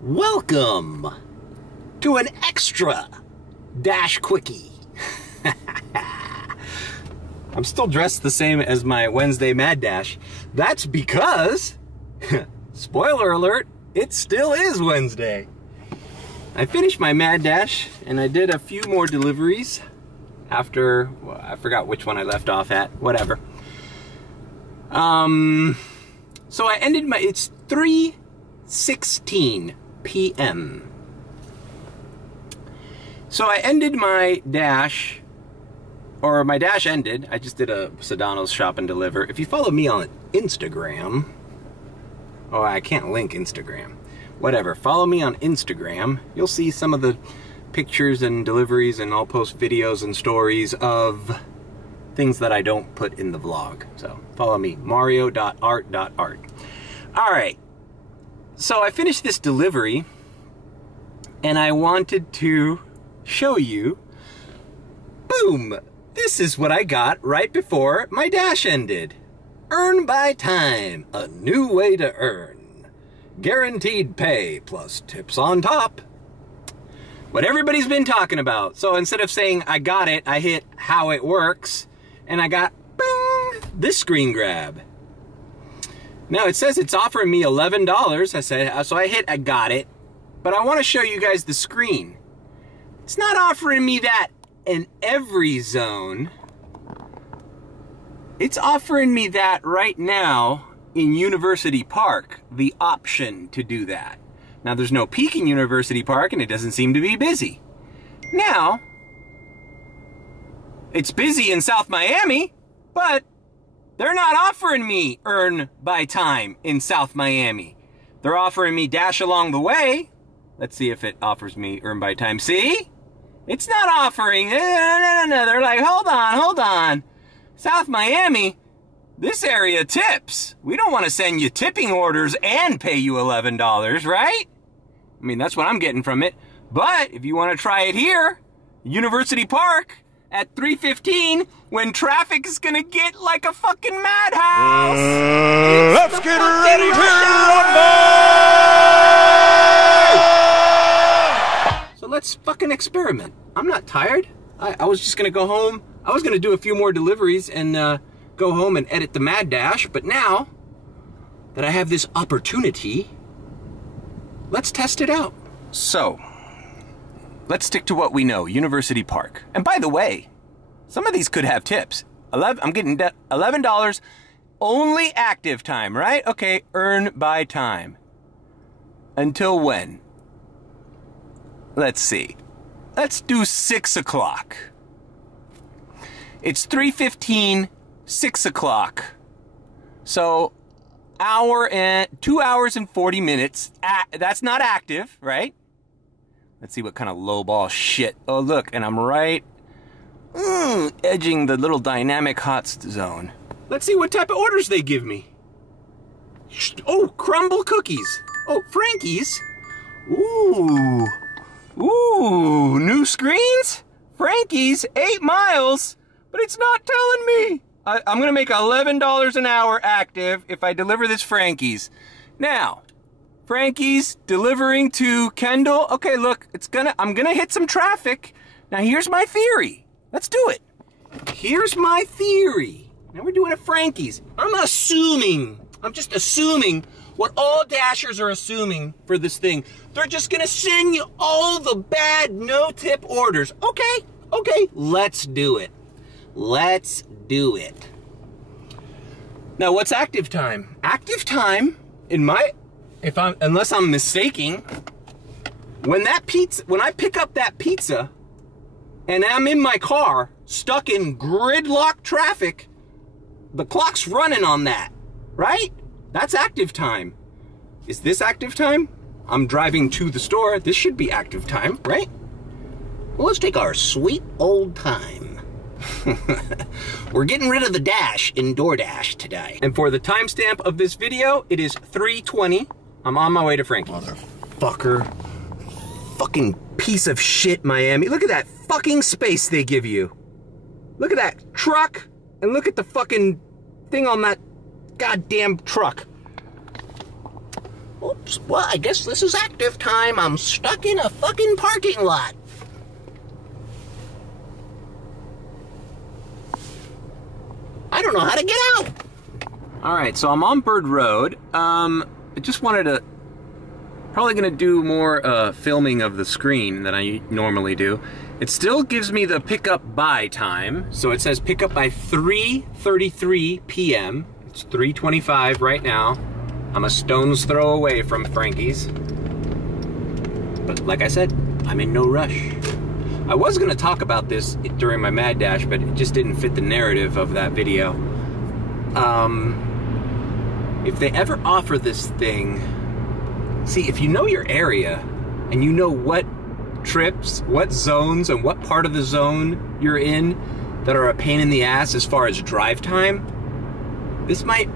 Welcome to an extra Dash Quickie. I'm still dressed the same as my Wednesday Mad Dash. That's because, spoiler alert, it still is Wednesday. I finished my Mad Dash and I did a few more deliveries after, well, I forgot which one I left off at, whatever. So I ended my, it's 3:16 p.m. So I ended my dash, or my dash ended. I just did a Sedano's shop and deliver. If you follow me on Instagram, oh, I can't link Instagram. Whatever, follow me on Instagram. You'll see some of the pictures and deliveries, and I'll post videos and stories of things that I don't put in the vlog. So follow me, mario.art.art. All right, so I finished this delivery and I wanted to show you, boom, this is what I got right before my dash ended. Earn by time, a new way to earn. Guaranteed pay plus tips on top. What everybody's been talking about. So instead of saying I got it, I hit how it works, and I got, bing, this screen grab. Now it says it's offering me $11. I said, so I hit I got it, but I want to show you guys the screen. It's not offering me that in every zone. It's offering me that right now in University Park, the option to do that. Now there's no peak in University Park and it doesn't seem to be busy. Now, it's busy in South Miami, but they're not offering me earn by time in South Miami. They're offering me dash along the way. Let's see if it offers me earn by time. See? It's not offering. No. They're like, hold on. South Miami, this area tips. We don't want to send you tipping orders and pay you $11, right? I mean, that's what I'm getting from it. But if you want to try it here, University Park, at 3:15, when traffic is gonna get like a fucking madhouse. Let's get ready to rumble! So let's fucking experiment. I'm not tired. I was just gonna go home. I was gonna do a few more deliveries and go home and edit the Mad Dash, but now that I have this opportunity, let's test it out. So, let's stick to what we know, University Park. And by the way, some of these could have tips. I'm getting $11, only active time, right? Okay, earn by time. Until when? Let's see. Let's do 6 o'clock. It's 3:15, 6 o'clock. So, 2 hours and 40 minutes. That's not active, right? Let's see what kind of lowball shit. Oh, look, and I'm right edging the little dynamic hot zone. Let's see what type of orders they give me. Oh, crumble cookies. Oh, Frankie's. Ooh, new screens? Frankie's, 8 miles, but it's not telling me. I'm gonna make $11 an hour active if I deliver this Frankie's. Now, Frankie's delivering to Kendall. Okay, look, I'm gonna hit some traffic. Now here's my theory. Let's do it. Here's my theory. Now we're doing a Frankie's. I'm just assuming what all Dashers are assuming for this thing. They're just gonna send you all the bad no-tip orders. Okay, let's do it. Let's do it. Now what's active time? Active time in my, unless I'm mistaken, when I pick up that pizza and I'm in my car stuck in gridlock traffic, the clock's running on that, right? That's active time. Is this active time? I'm driving to the store. This should be active time, right? Well, let's take our sweet old time. We're getting rid of the dash in DoorDash today. And for the timestamp of this video, it is 3:20. I'm on my way to Frankie. Motherfucker. Fucking piece of shit, Miami. Look at that fucking space they give you. Look at that truck, and look at the fucking thing on that goddamn truck. Oops, well, I guess this is active time. I'm stuck in a fucking parking lot. I don't know how to get out. All right, so I'm on Bird Road. I just wanted to, probably gonna do more filming of the screen than I normally do. It still gives me the pickup by time. So it says pickup by 3:33 p.m. It's 3:25 right now. I'm a stone's throw away from Frankie's. But like I said, I'm in no rush. I was gonna talk about this during my Mad Dash, but it just didn't fit the narrative of that video. If they ever offer this thing, see, if you know your area and you know what trips, what zones, and what part of the zone you're in that are a pain in the ass as far as drive time, this might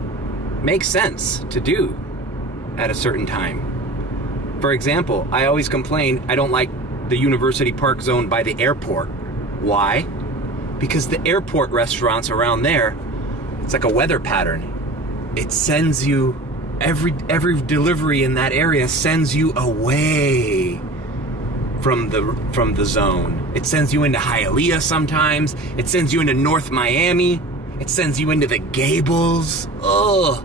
make sense to do at a certain time. For example, I always complain I don't like the University Park zone by the airport. Why? Because the airport restaurants around there, it's like a weather pattern. It sends you, every delivery in that area sends you away from the zone. It sends you into Hialeah sometimes. It sends you into North Miami. It sends you into the Gables. Ugh,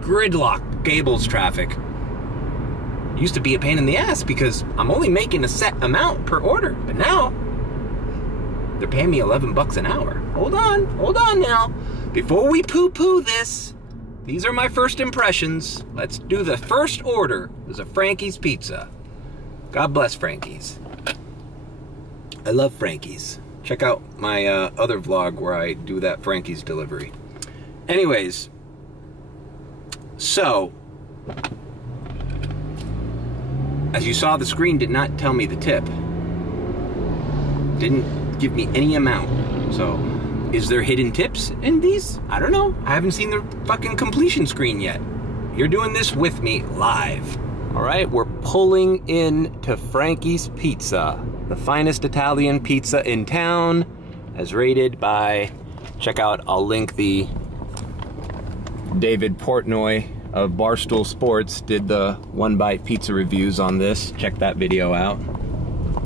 gridlock Gables traffic. Used to be a pain in the ass because I'm only making a set amount per order, but now they're paying me 11 bucks an hour. Hold on now. Before we poo-poo this, these are my first impressions. Let's do the first order. There's a Frankie's pizza. God bless Frankie's. I love Frankie's. Check out my other vlog where I do that Frankie's delivery. Anyways, so, as you saw, the screen did not tell me the tip. Didn't give me any amount. So, is there hidden tips in these? I don't know. I haven't seen the fucking completion screen yet. You're doing this with me live. All right, we're pulling in to Frankie's Pizza, the finest Italian pizza in town, as rated by, check out, I'll link the David Portnoy of Barstool Sports did the One Bite pizza reviews on this. Check that video out.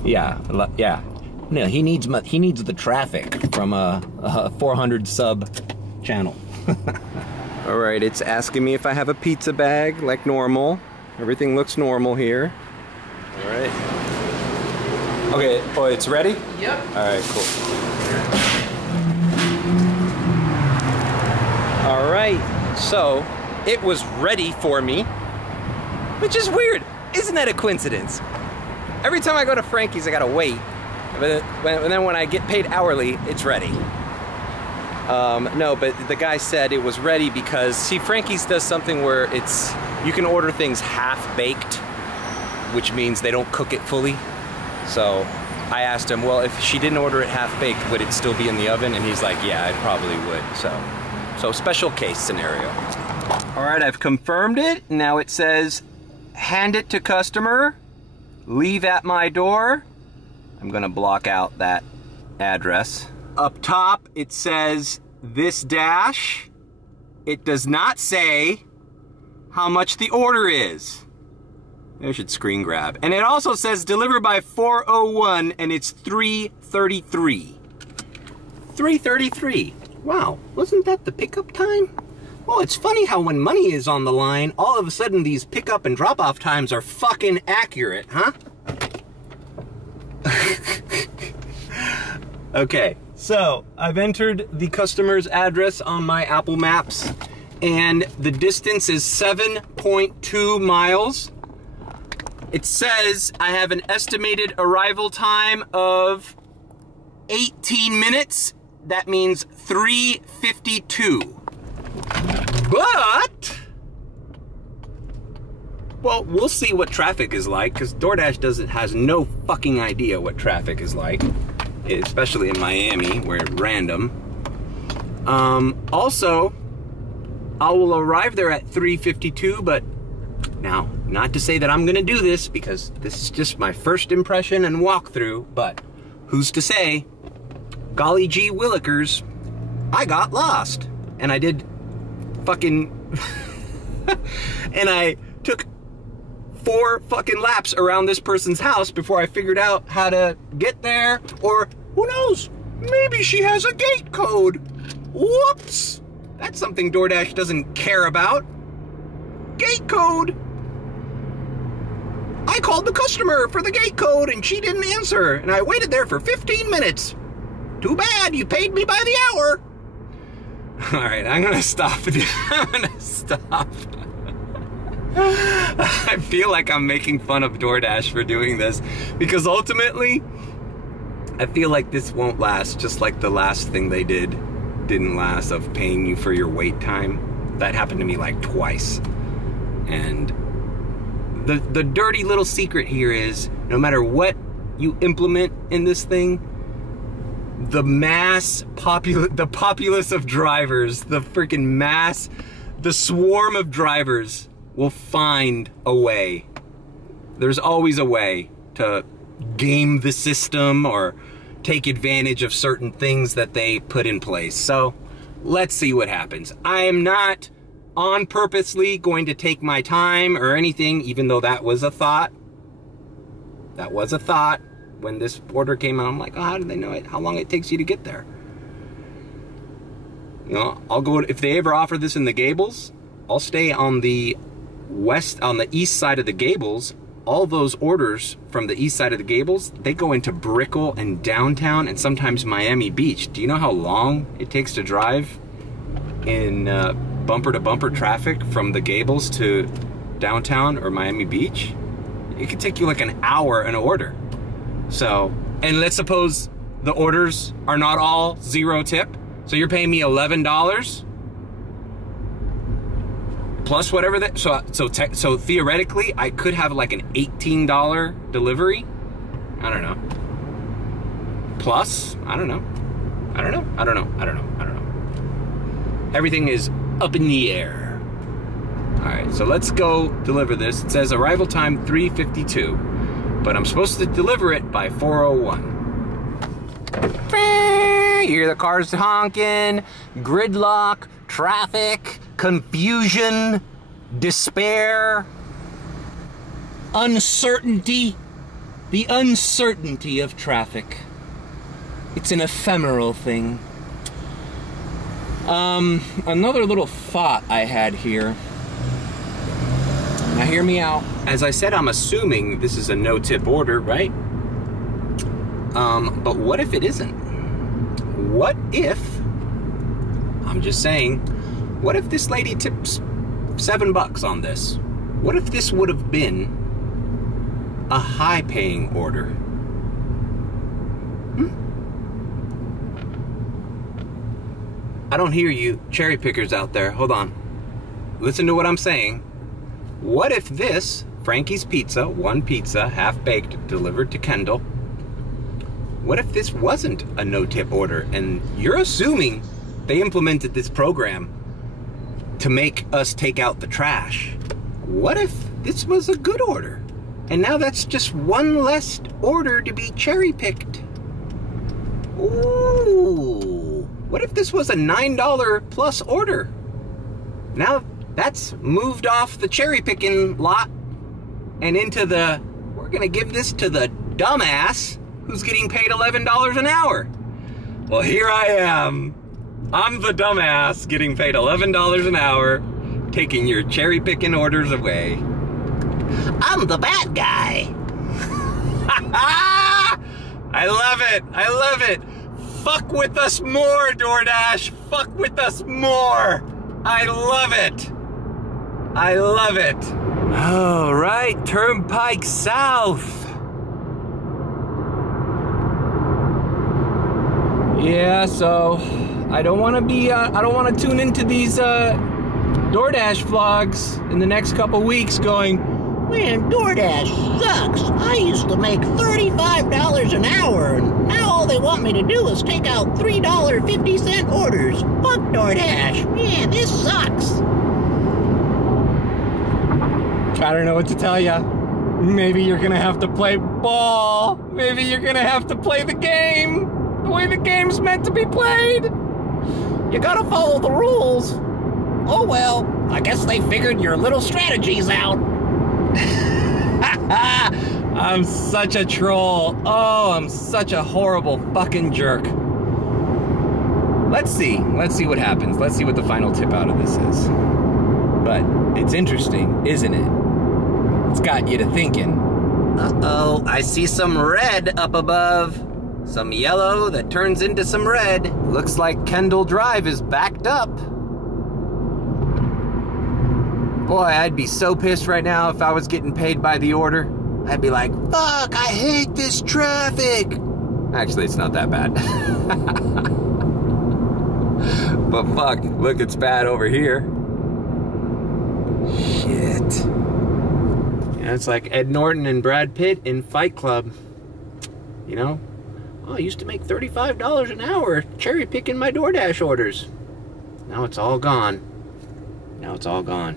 Yeah. No, he needs the traffic from a 400 sub channel. All right, it's asking me if I have a pizza bag like normal. Everything looks normal here. All right. Okay, oh, it's ready? Yep. All right, cool. All right, so it was ready for me, which is weird. Isn't that a coincidence? Every time I go to Frankie's, I gotta wait. But then when I get paid hourly, it's ready. No, but the guy said it was ready because, see, Frankie's does something where you can order things half-baked, which means they don't cook it fully. So I asked him, well, if she didn't order it half-baked, would it still be in the oven? And he's like, yeah, it probably would. So special case scenario. All right, I've confirmed it. Now it says, hand it to customer, leave at my door. I'm gonna block out that address. Up top, it says this dash. It does not say how much the order is. I should screen grab. And it also says deliver by 4:01 and it's 3:33. 3:33. Wow, wasn't that the pickup time? Well, it's funny how when money is on the line, all of a sudden these pickup and drop-off times are fucking accurate, huh? Okay, so I've entered the customer's address on my Apple Maps, and the distance is 7.2 miles. It says I have an estimated arrival time of 18 minutes. That means 3:52. But, well, we'll see what traffic is like, because DoorDash has no fucking idea what traffic is like, especially in Miami, where it's random. Also, I will arrive there at 3:52, but now, not to say that I'm gonna do this, because this is just my first impression and walkthrough, but who's to say? Golly gee willikers, I got lost, and I did fucking, and I took 4 fucking laps around this person's house before I figured out how to get there. Or who knows, maybe she has a gate code. Whoops! That's something DoorDash doesn't care about. Gate code. I called the customer for the gate code and she didn't answer, and I waited there for 15 minutes. Too bad, you paid me by the hour. All right, I'm gonna stop. I'm gonna stop. I feel like I'm making fun of DoorDash for doing this because ultimately, I feel like this won't last, just like the last thing they didn't last, of paying you for your wait time. That happened to me like twice. And the dirty little secret here is, no matter what you implement in this thing, the populace of drivers, the freaking mass, the swarm of drivers will find a way. There's always a way to game the system or take advantage of certain things that they put in place. So let's see what happens. I am not on purposely going to take my time or anything, even though that was a thought. That was a thought when this order came out. I'm like, oh, how do they know it? How long it takes you to get there? You know, I'll go, if they ever offer this in the Gables, I'll stay on the east side of the Gables. All those orders from the east side of the Gables, they go into Brickell and downtown and sometimes Miami Beach. Do you know how long it takes to drive in bumper-to-bumper traffic from the Gables to downtown or Miami Beach? It could take you like an hour an order. So, and let's suppose the orders are not all 0 tip. So you're paying me $11 plus whatever that. So theoretically, I could have like an $18 delivery. I don't know. Plus, I don't know. Everything is up in the air. All right, so let's go deliver this. It says arrival time 3:52, but I'm supposed to deliver it by 4:01. You hear the cars honking, gridlock, traffic, confusion, despair, uncertainty. The uncertainty of traffic. It's an ephemeral thing. Another little thought I had here. Now hear me out. As I said, I'm assuming this is a no-tip order, right? But what if it isn't? What if, I'm just saying, what if this lady tips $7 on this? What if this would have been a high-paying order? I don't hear you cherry pickers out there. Hold on. Listen to what I'm saying. What if this, Frankie's Pizza, 1 pizza, half-baked, delivered to Kendall, what if this wasn't a no-tip order and you're assuming they implemented this program to make us take out the trash? What if this was a good order and now that's just one less order to be cherry-picked? Ooh. What if this was a $9 plus order? Now that's moved off the cherry picking lot and into the, we're gonna give this to the dumbass who's getting paid $11 an hour. Well, here I am. I'm the dumbass getting paid $11 an hour, taking your cherry picking orders away. I'm the bad guy. I love it. I love it. Fuck with us more, DoorDash. Fuck with us more. I love it. I love it. All right, Turnpike South. Yeah, so I don't want to be. I don't want to tune into these DoorDash vlogs in the next couple weeks, going, Man, DoorDash sucks. I used to make $35 an hour, and now all they want me to do is take out $3.50 orders. Fuck DoorDash. Man, this sucks. I don't know what to tell ya. Maybe you're gonna have to play ball. Maybe you're gonna have to play the game the way the game's meant to be played. You gotta follow the rules. Oh well, I guess they figured your little strategies out. I'm such a troll. Oh, I'm such a horrible fucking jerk. Let's see what happens. Let's see what the final tip out of this is. But it's interesting, isn't it? It's got you to thinking. Uh-oh, I see some red up above. Some yellow that turns into some red. Looks like Kendall Drive is backed up. Boy, I'd be so pissed right now if I was getting paid by the order. I'd be like, fuck, I hate this traffic. Actually, it's not that bad. But fuck, look, it's bad over here. Shit. You know, it's like Ed Norton and Brad Pitt in Fight Club. You know? Oh, I used to make $35 an hour cherry picking my DoorDash orders. Now it's all gone. Now it's all gone.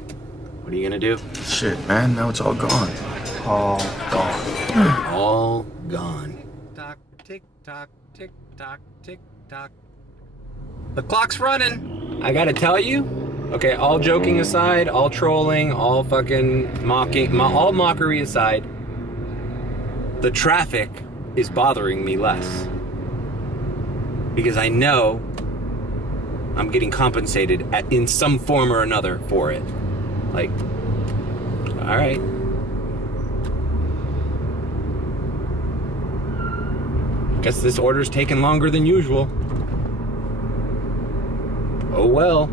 What are you gonna do? Shit, man, now it's all gone. All gone. All gone. Tock, tick tock, tick tock, tick tock. The clock's running. I gotta tell you. Okay, all joking aside, all trolling, all fucking mocking, all mockery aside, the traffic is bothering me less. Because I know I'm getting compensated in some form or another for it. Like, all right. Guess this order's taking longer than usual. Oh well.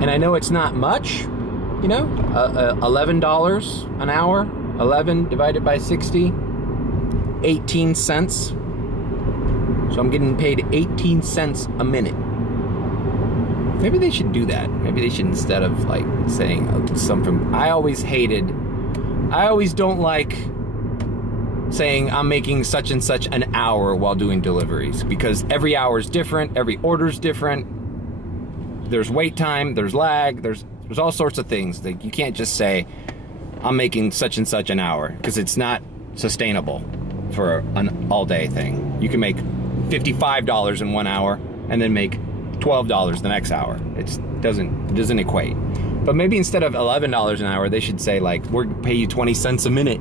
And I know it's not much, you know, $11 an hour, 11 divided by 60, 18 cents. So I'm getting paid 18 cents a minute. Maybe they should do that. Maybe they should, instead of like saying something. I always don't like saying I'm making such and such an hour while doing deliveries, because every hour is different, every order's different. There's wait time, there's lag, there's all sorts of things. Like, you can't just say I'm making such and such an hour, because it's not sustainable for an all-day thing. You can make $55 in 1 hour and then make $12 the next hour. It doesn't equate. But maybe instead of $11 an hour, they should say, like, we're gonna pay you 20 cents a minute.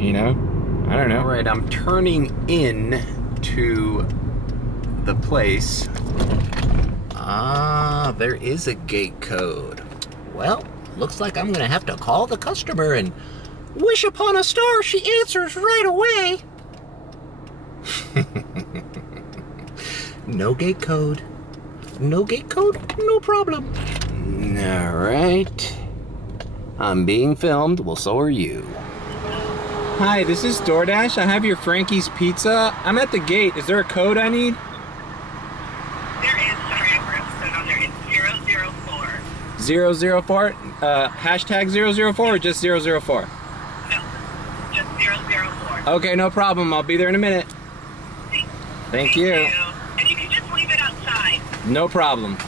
You know? I don't know. All right, I'm turning in to the place. Ah, there is a gate code. Well, looks like I'm gonna have to call the customer and wish upon a star she answers right away. No gate code. No gate code, no problem. All right. I'm being filmed. Well, so are you. Hi, this is DoorDash. I have your Frankie's Pizza. I'm at the gate. Is there a code I need? There is, sorry, I forgot to put it on there. It's 004. 004? Hashtag 004 or just 004? No, just 004. Okay, no problem. I'll be there in a minute. Thank you. And you can just leave it outside. No problem.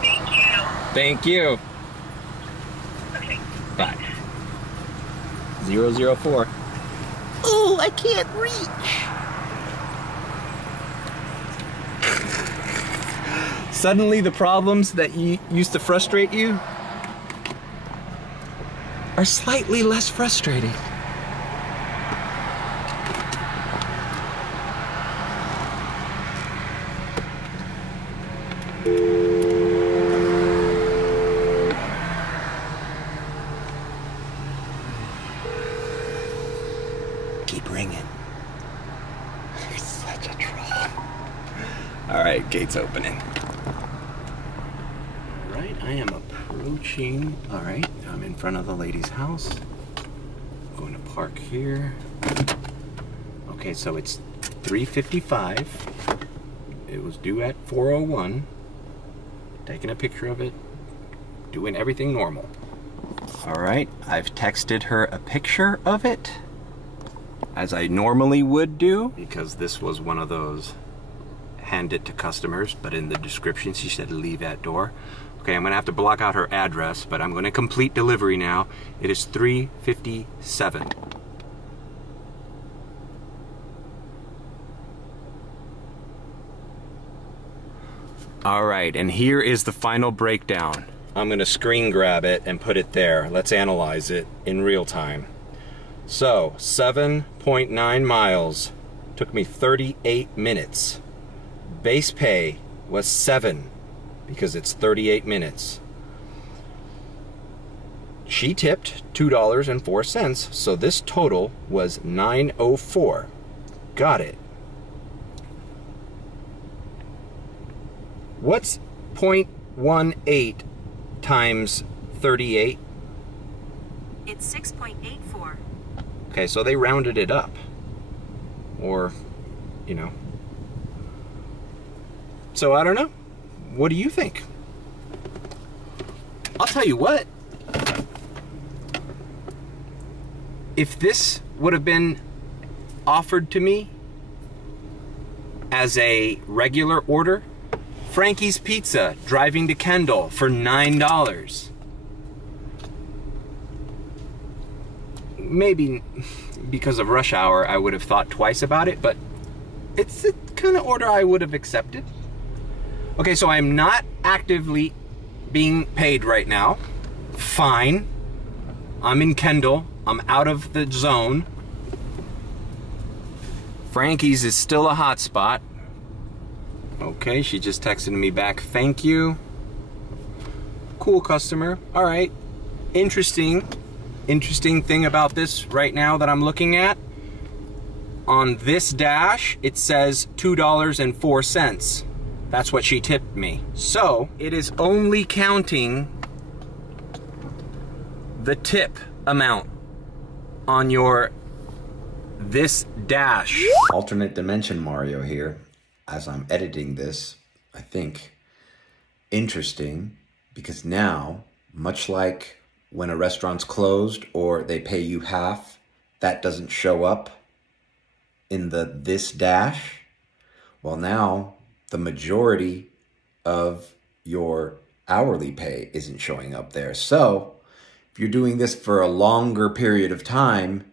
Thank you. Thank you. Okay. Bye. 004. Ooh, I can't reach. Suddenly the problems that used to frustrate you are slightly less frustrating. Keep ringing. You're such a troll. All right, gate's opening. All right, I am approaching. All right, I'm in front of the lady's house. I'm going to park here. Okay, so it's 3:55. It was due at 4:01. Taking a picture of it. Doing everything normal. All right, I've texted her a picture of it, as I normally would do, because this was one of those hand it to customers, but in the description she said leave at door. Okay, I'm gonna have to block out her address, but I'm gonna complete delivery now. It is 3:57. All right, and here is the final breakdown. I'm gonna screen grab it and put it there. Let's analyze it in real time. So 7.9 miles, took me 38 minutes. Base pay was 7 because it's 38 minutes. She tipped $2.04, so this total was $9.04. Got it. What's 0.18 times 38? It's 6.84. Okay, so they rounded it up. Or, you know. So I don't know. What do you think? I'll tell you what. If this would have been offered to me as a regular order, Frankie's Pizza driving to Kendall for $9. Maybe because of rush hour I would have thought twice about it, but it's the kind of order I would have accepted. Okay, so I'm not actively being paid right now. Fine. I'm in Kendall. I'm out of the zone. Frankie's is still a hot spot. Okay, she just texted me back, thank you. Cool customer. All right. Interesting thing about this right now that I'm looking at. On this dash, it says $2.04. That's what she tipped me. So, it is only counting the tip amount on your this dash. Alternate dimension Mario here. As I'm editing this, I think interesting because now, much like when a restaurant's closed or they pay you half, that doesn't show up in this dash. Well, now the majority of your hourly pay isn't showing up there. So if you're doing this for a longer period of time,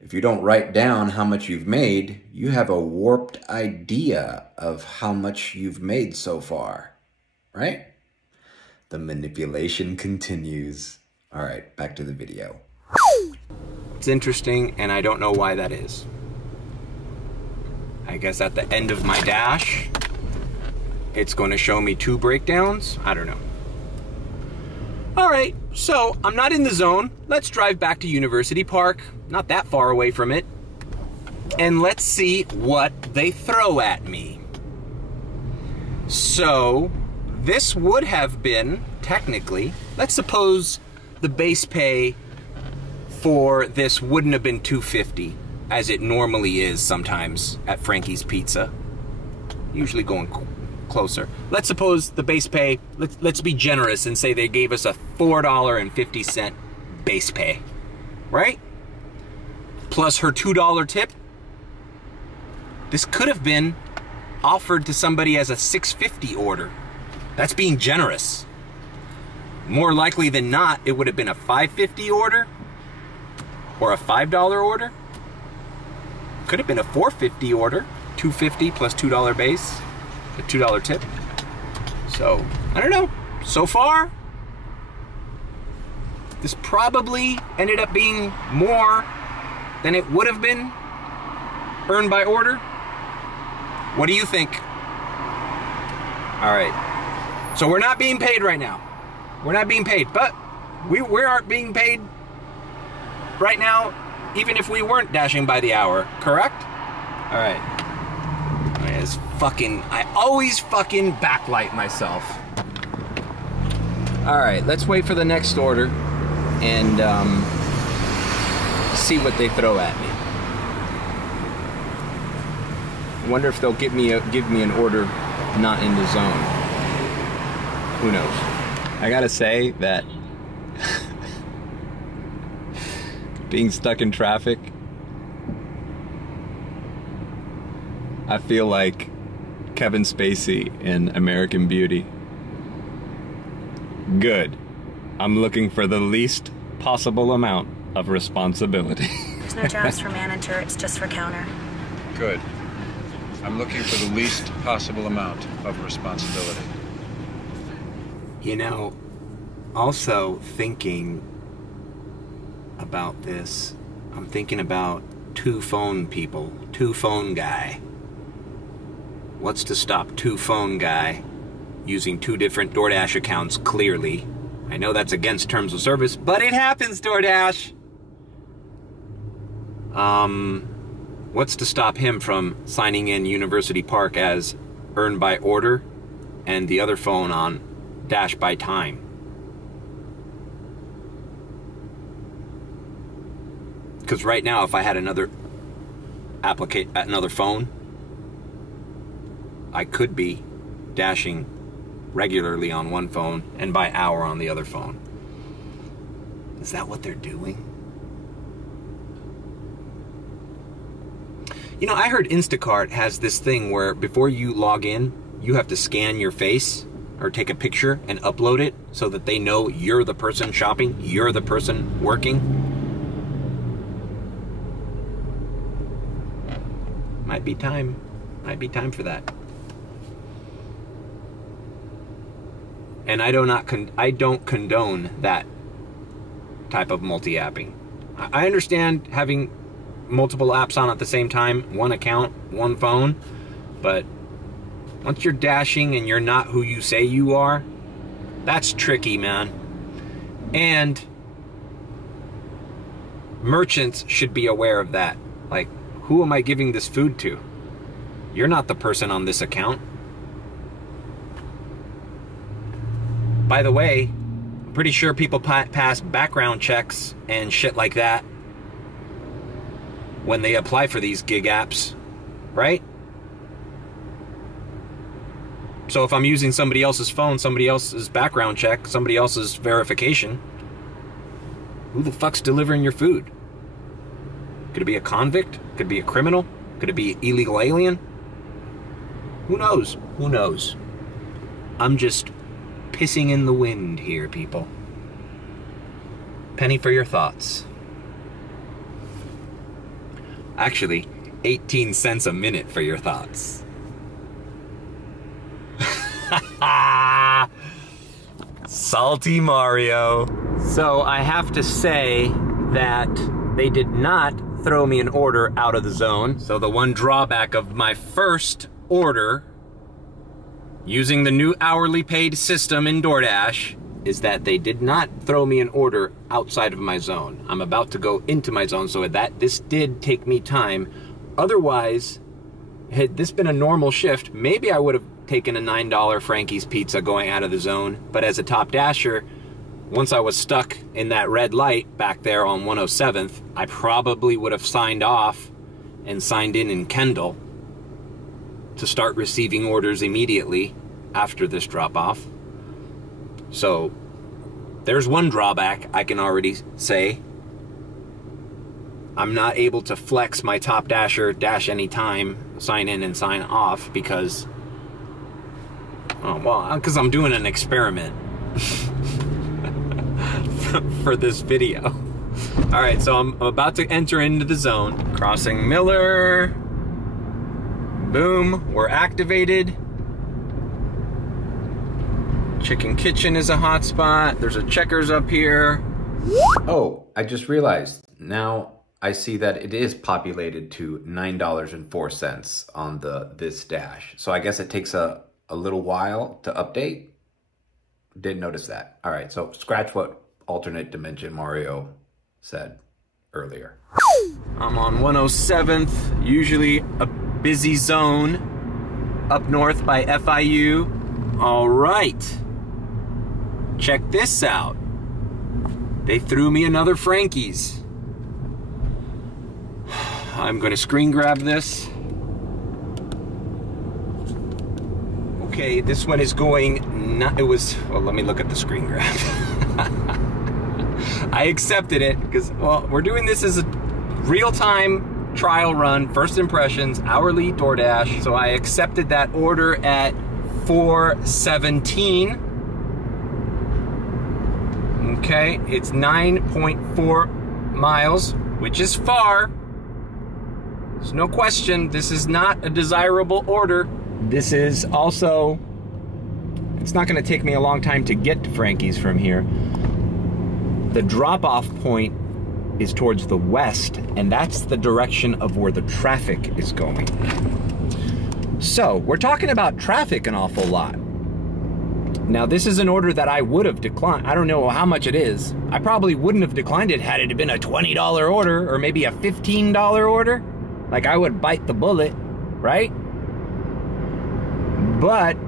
if you don't write down how much you've made, you have a warped idea of how much you've made so far, right? The manipulation continues. All right, back to the video. It's interesting, and I don't know why that is. I guess at the end of my dash, it's going to show me 2 breakdowns. I don't know. All right, so I'm not in the zone. Let's drive back to University Park, not that far away from it, and let's see what they throw at me. So this would have been, technically, let's suppose the base pay for this wouldn't have been $2.50, as it normally is sometimes at Frankie's Pizza. Usually going closer. Let's suppose the base pay, let's be generous and say they gave us a $4.50 base pay, right? Plus her $2 tip. This could have been offered to somebody as a $6.50 order. That's being generous. More likely than not, it would have been a $5.50 order or a $5 order. Could have been a $4.50 order, $2.50 plus $2 base, a $2 tip. So, I don't know. So far, this probably ended up being more than it would have been earned by order. What do you think? All right. So we're not being paid right now. We're not being paid, but we aren't being paid right now, even if we weren't dashing by the hour, correct? All right. I always fucking backlight myself. All right, let's wait for the next order and see what they throw at me. I wonder if they'll give me an order not in the zone. Who knows? I gotta say that being stuck in traffic, I feel like Kevin Spacey in American Beauty. Good. I'm looking for the least possible amount of responsibility. There's no jobs for manager, it's just for counter. Good. I'm looking for the least possible amount of responsibility. You know, also thinking about this. I'm thinking about two phone people, two phone guy. What's to stop two phone guy using two different DoorDash accounts clearly? I know that's against terms of service, but it happens, DoorDash. What's to stop him from signing in University Park as earn by order and the other phone on dash by time? Because right now, if I had another phone, I could be dashing regularly on one phone and by hour on the other phone. Is that what they're doing? You know, I heard Instacart has this thing where before you log in, you have to scan your face or take a picture and upload it so that they know you're the person shopping, you're the person working. Might be time for that. And I don't condone that type of multi-apping. I understand having multiple apps on at the same time, one account, one phone, but once you're dashing and you're not who you say you are, that's tricky, man. And merchants should be aware of that. Like, who am I giving this food to? You're not the person on this account. By the way, I'm pretty sure people pass background checks and shit like that when they apply for these gig apps, right? So if I'm using somebody else's phone, somebody else's background check, somebody else's verification, who the fuck's delivering your food? Could it be a convict? Could it be a criminal? Could it be an illegal alien? Who knows? Who knows? I'm just pissing in the wind here, people. Penny for your thoughts. Actually, 18 cents a minute for your thoughts. Salty Mario. So I have to say that they did not throw me an order out of the zone. So the one drawback of my first order using the new hourly paid system in DoorDash is that they did not throw me an order outside of my zone. I'm about to go into my zone, so this did take me time. Otherwise, had this been a normal shift, maybe I would have taken a $9 Frankie's pizza going out of the zone. But as a top dasher, once I was stuck in that red light back there on 107th, I probably would have signed off and signed in Kendall to start receiving orders immediately after this drop-off. So there's one drawback I can already say. I'm not able to flex my top dasher, dash anytime, sign in and sign off because, because I'm doing an experiment for this video. All right, so I'm about to enter into the zone. Crossing Miller. Boom, we're activated. Chicken Kitchen is a hot spot. There's a Checkers up here. Oh, I just realized. Now I see that it is populated to $9.04 on this dash. So I guess it takes a little while to update. Didn't notice that. All right, so scratch what alternate dimension Mario said earlier. I'm on 107th, usually a busy zone up north by FIU. All right. Check this out. They threw me another Frankie's. I'm going to screen grab this. Okay, this one is going let me look at the screen grab. I accepted it because, well, we're doing this as a real-time trial run, first impressions, hourly DoorDash. So I accepted that order at 4:17. Okay, it's 9.4 miles, which is far. There's no question, this is not a desirable order. This is also It's not going to take me a long time to get to Frankie's from here. The drop-off point is towards the west, and that's the direction of where the traffic is going. So, we're talking about traffic an awful lot. Now, this is an order that I would have declined. I don't know how much it is. I probably wouldn't have declined it had it been a $20 order or maybe a $15 order. Like, I would bite the bullet, right? But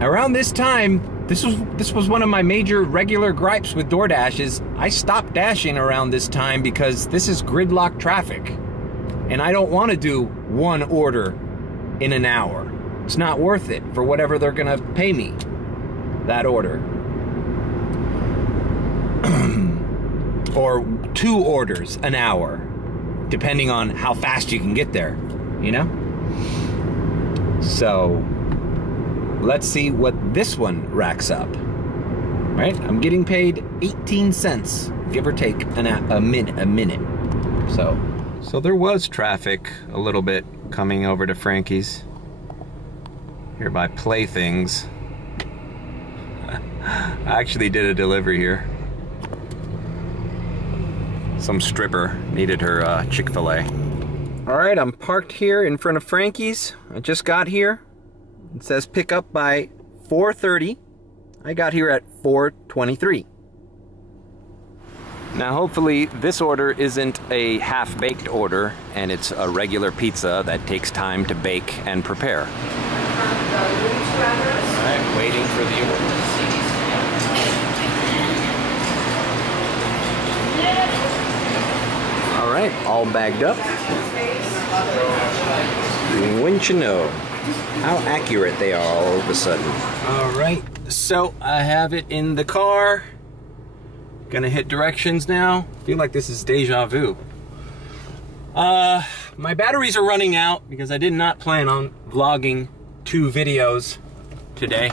around this time, this was one of my major regular gripes with DoorDash is I stopped dashing around this time because this is gridlock traffic. And I don't want to do one order in an hour. It's not worth it for whatever they're gonna pay me, that order. Or 2 orders an hour, depending on how fast you can get there, you know? So, let's see what this one racks up, right? I'm getting paid 18 cents, give or take a minute. So there was traffic a little bit coming over to Frankie's. Here by Playthings. I actually did a delivery here. Some stripper needed her Chick-fil-A. Alright, I'm parked here in front of Frankie's. I just got here. It says pick up by 4:30. I got here at 4:23. Now hopefully this order isn't a half-baked order and it's a regular pizza that takes time to bake and prepare. Alright, waiting for the order. Alright, all bagged up. Wouldn't you know how accurate they are all of a sudden. Alright, so I have it in the car. Gonna hit directions now. Feel like this is deja vu. My batteries are running out because I did not plan on vlogging 2 videos today.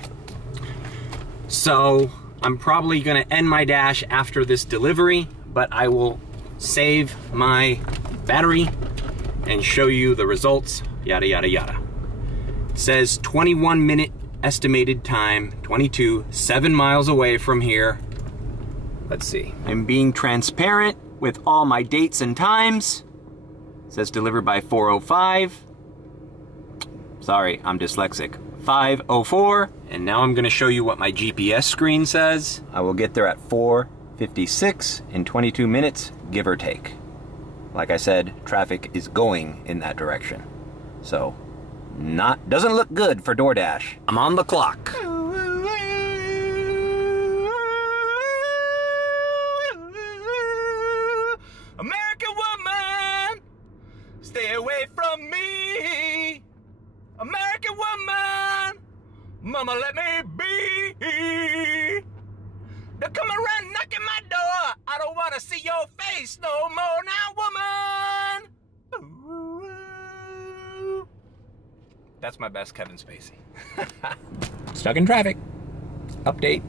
So I'm probably gonna end my dash after this delivery, but I will save my battery and show you the results, yada yada yada. It says 21-minute estimated time, 22, 7 miles away from here. Let's see. I'm being transparent with all my dates and times. It says delivered by 4:05. Sorry, I'm dyslexic. 5:04. And now I'm gonna show you what my GPS screen says. I will get there at 4:56 in 22 minutes, give or take. Like I said, traffic is going in that direction. So, doesn't look good for DoorDash. I'm on the clock. American woman, stay away from me. American woman, mama let me be. They're coming around knocking my door. I don't want to see your face no more now, woman. Ooh. That's my best Kevin Spacey. Stuck in traffic. Update.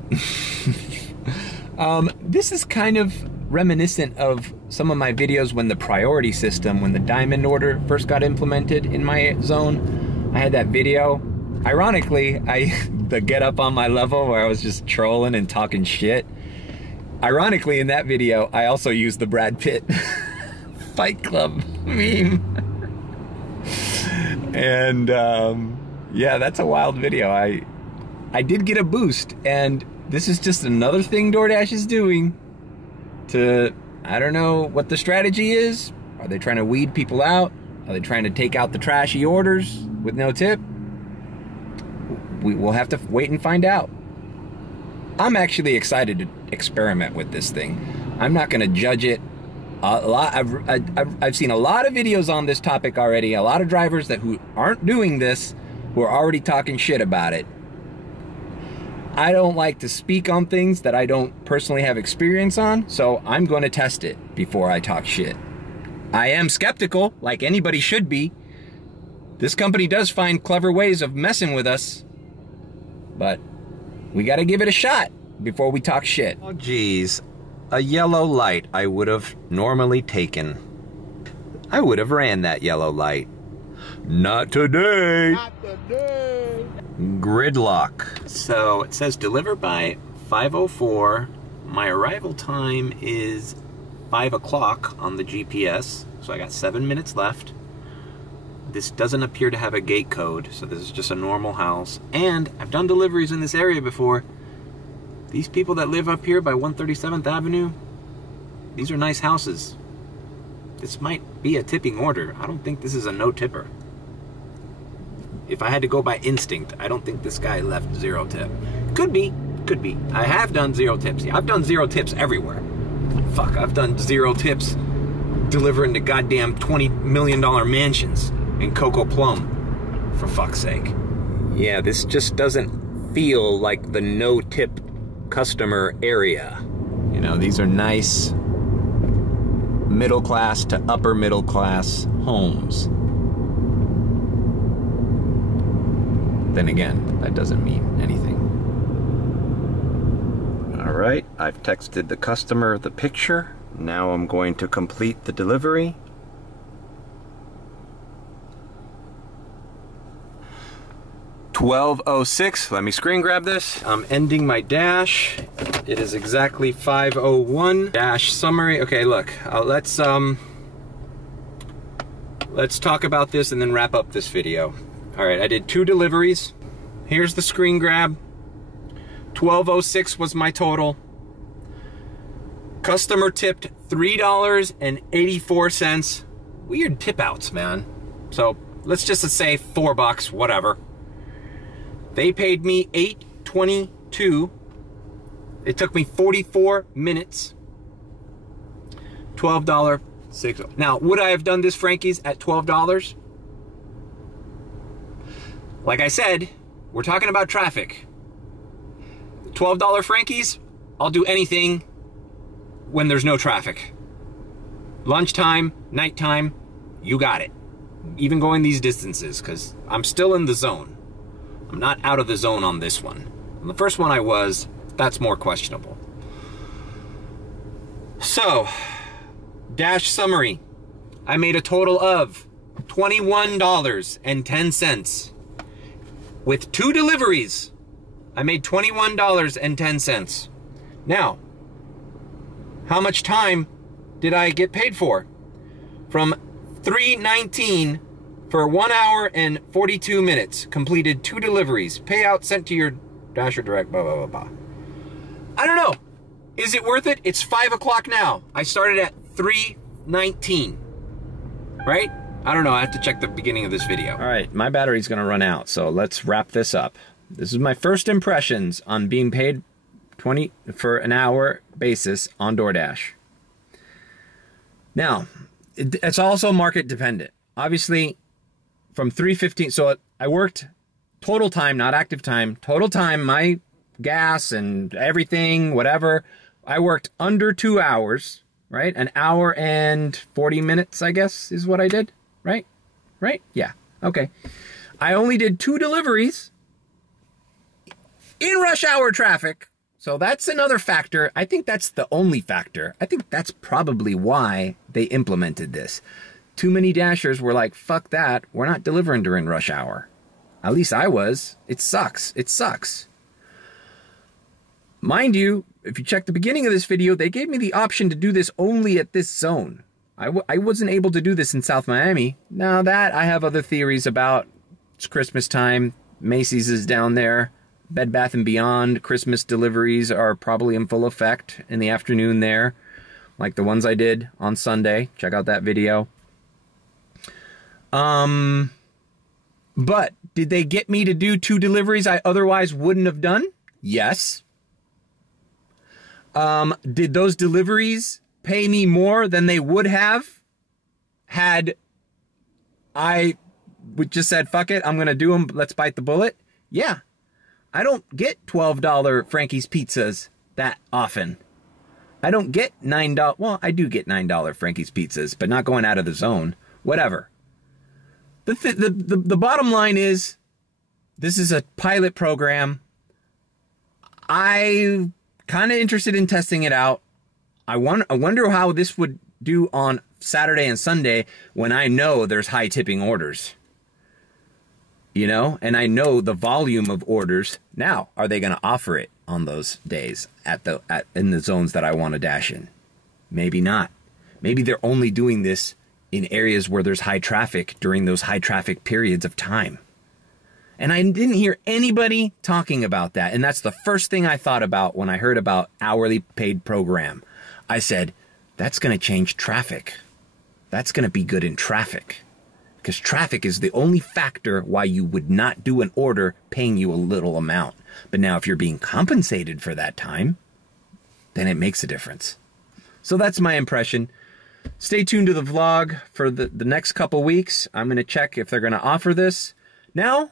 This is kind of reminiscent of some of my videos when the priority system, when the diamond order first got implemented in my zone. I had that video. Ironically, the get up on my level where I was just trolling and talking shit. Ironically, in that video, I also used the Brad Pitt Fight Club meme. And yeah, that's a wild video. I did get a boost, and this is just another thing DoorDash is doing to, I don't know what the strategy is. Are they trying to weed people out? Are they trying to take out the trashy orders with no tip? We'll have to wait and find out. I'm actually excited to experiment with this thing. I'm not going to judge it. I've seen a lot of videos on this topic already. A lot of drivers who aren't doing this, who are already talking shit about it. I don't like to speak on things that I don't personally have experience on, so I'm going to test it before I talk shit. I am skeptical, like anybody should be. This company does find clever ways of messing with us, but we got to give it a shot before we talk shit. Oh geez, a yellow light I would have normally taken. I would have ran that yellow light. Not today. Not today. Gridlock. So it says deliver by 5:04. My arrival time is 5 o'clock on the GPS, so I got 7 minutes left. This doesn't appear to have a gate code, so this is just a normal house. And I've done deliveries in this area before. These people that live up here by 137th Avenue, these are nice houses. This might be a tipping order. I don't think this is a no-tipper. If I had to go by instinct, I don't think this guy left 0 tip. Could be, could be. I have done 0 tips. Yeah, I've done 0 tips everywhere. Fuck, I've done 0 tips delivering to goddamn $20 million mansions in Cocoa Plum, for fuck's sake. Yeah, this just doesn't feel like the no-tip customer area. You know, these are nice middle class to upper middle class homes. Then again, that doesn't mean anything. All right, I've texted the customer the picture. Now I'm going to complete the delivery. $12:06. Let me screen grab this. I'm ending my dash. It is exactly 5:01. Dash summary. Okay, look. Let's talk about this and then wrap up this video. All right, I did 2 deliveries. Here's the screen grab. 12:06 was my total. Customer tipped $3.84. Weird tip outs, man. So let's just say $4, whatever. They paid me $8.22. It took me 44 minutes. $12.60. Now, would I have done this Frankie's at $12? Like I said, we're talking about traffic. $12 Frankie's, I'll do anything when there's no traffic. Lunchtime, nighttime, you got it. Even going these distances, because I'm still in the zone. I'm not out of the zone on this one. On the first one I was, that's more questionable. So, dash summary. I made a total of $21.10. With 2 deliveries, I made $21.10. Now, how much time did I get paid for? From 3:19 for 1 hour and 42 minutes. Completed 2 deliveries. Payout sent to your Dasher Direct, blah, blah, blah, blah. I don't know. Is it worth it? It's 5 o'clock now. I started at 3:19. Right? I don't know. I have to check the beginning of this video. All right. My battery's going to run out, so let's wrap this up. This is my first impressions on being paid $20 for an hour basis on DoorDash. Now, it's also market dependent. Obviously, from 3:15, so I worked total time, not active time, total time, my gas and everything, whatever. I worked under 2 hours, right? An hour and 40 minutes, I guess, is what I did, right? Right? Yeah, okay. I only did 2 deliveries in rush hour traffic. So that's another factor. I think that's the only factor. I think that's probably why they implemented this. Too many Dashers were like, fuck that. We're not delivering during rush hour. At least I was. It sucks. It sucks. Mind you, if you check the beginning of this video, they gave me the option to do this only at this zone. I wasn't able to do this in South Miami. Now that I have other theories about. It's Christmas time. Macy's is down there. Bed Bath & Beyond Christmas deliveries are probably in full effect in the afternoon there, like the ones I did on Sunday. Check out that video. But did they get me to do 2 deliveries I otherwise wouldn't have done? Yes. Did those deliveries pay me more than they would have had I just said, fuck it, I'm going to do them, let's bite the bullet? Yeah. I don't get $12 Frankie's pizzas that often. I don't get $9. Well, I do get $9 Frankie's pizzas, but not going out of the zone. Whatever. The bottom line is, this is a pilot program. I'm kind of interested in testing it out. I wonder how this would do on Saturday and Sunday when I know there's high tipping orders. you know, and I know the volume of orders. Now, are they going to offer it on those days in the zones that I want to dash in? Maybe not. Maybe they're only doing this in areas where there's high traffic during those high traffic periods of time. And I didn't hear anybody talking about that. And that's the first thing I thought about when I heard about hourly paid program. I said, that's going to change traffic. That's going to be good in traffic. Because traffic is the only factor why you would not do an order paying you a little amount. But now if you're being compensated for that time, then it makes a difference. So that's my impression. Stay tuned to the vlog for the next couple weeks. I'm going to check if they're going to offer this. Now,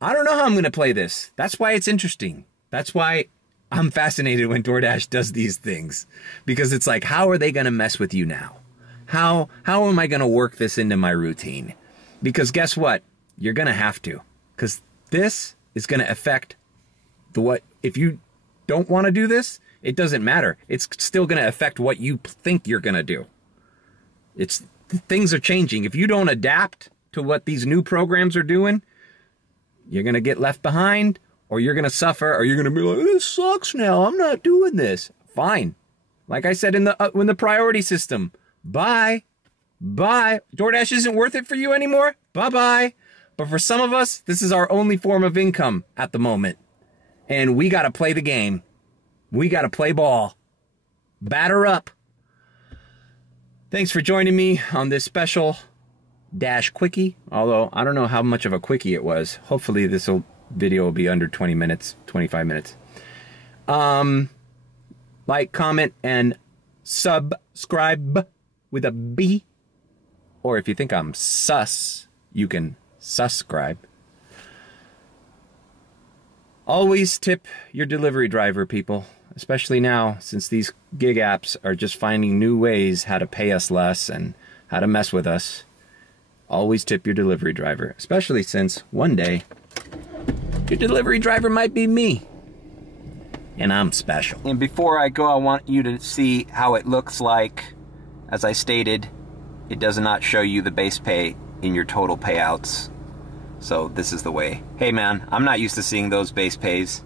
I don't know how I'm going to play this. That's why it's interesting. That's why I'm fascinated when DoorDash does these things. Because it's like, how are they going to mess with you now? How am I going to work this into my routine? Because guess what? You're going to have to. Because this is going to affect if you don't want to do this, it doesn't matter. It's still going to affect what you think you're going to do. Things are changing. If you don't adapt to what these new programs are doing, you're going to get left behind, or you're going to suffer, or you're going to be like, this sucks now. I'm not doing this. Fine. Like I said in the priority system, bye. Bye. DoorDash isn't worth it for you anymore. Bye-bye. But for some of us, this is our only form of income at the moment. And we got to play the game. We got to play ball. Batter up. Thanks for joining me on this special Dash Quickie. Although, I don't know how much of a Quickie it was. Hopefully this video will be under 20 minutes, 25 minutes. Like, comment, and subscribe with a B. Or if you think I'm sus, you can subscribe. Always tip your delivery driver, people. Especially now, since these gig apps are just finding new ways how to pay us less and how to mess with us. Always tip your delivery driver. Especially since one day, your delivery driver might be me. And I'm special. And before I go, I want you to see how it looks like. As I stated, it does not show you the base pay in your total payouts. So this is the way. Hey man, I'm not used to seeing those base pays.